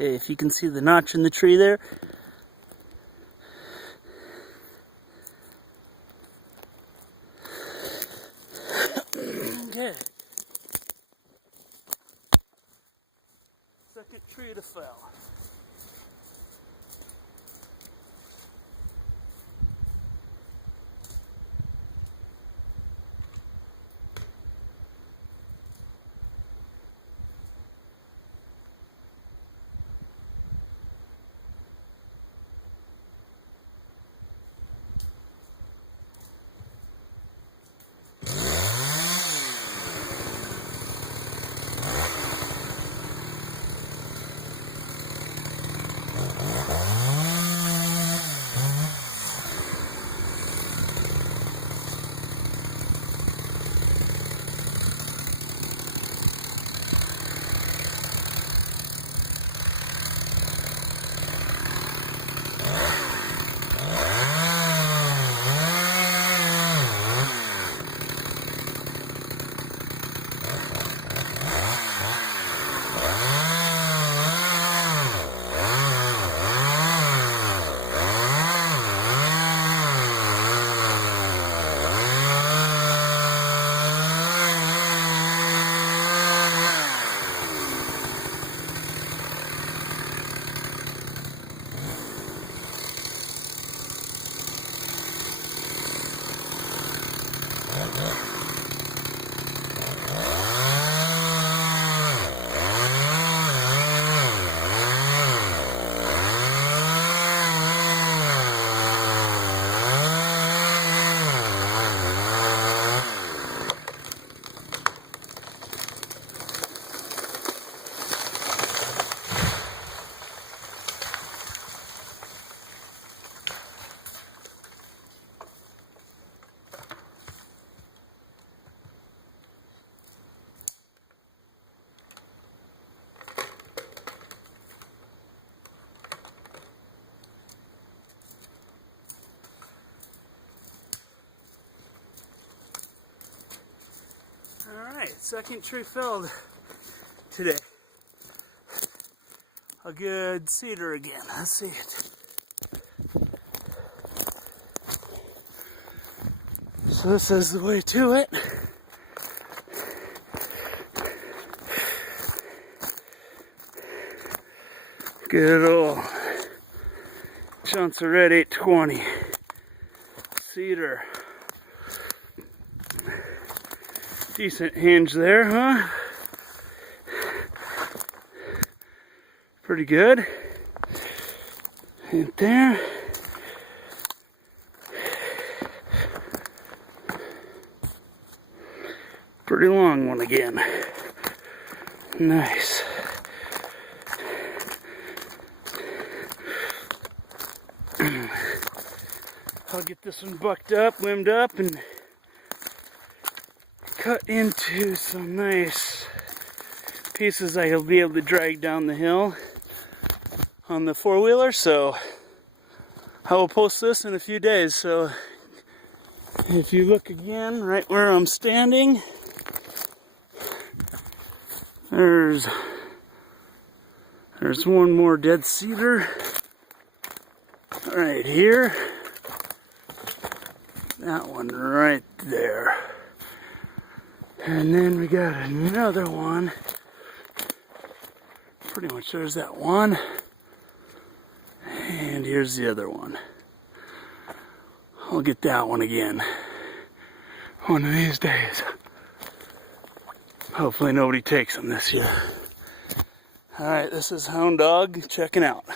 Okay, if you can see the notch in the tree there. Okay. Second tree to fell. Alright, second tree felled today. A good cedar again. Let's see it. So this is the way to it. Good old Johnson Red 820. Cedar. Decent hinge there, huh? Pretty good. Right there. Pretty long one again. Nice. I'll get this one bucked up, limbed up, and cut into some nice pieces I'll be able to drag down the hill on the four-wheeler. So I will post this in a few days. So if you look again right where I'm standing, there's one more dead cedar right here. That one right there. And then we got another one. Pretty much there's that one. And here's the other one. I'll get that one again one of these days. Hopefully nobody takes them this year. Alright, this is Hound Dog checking out.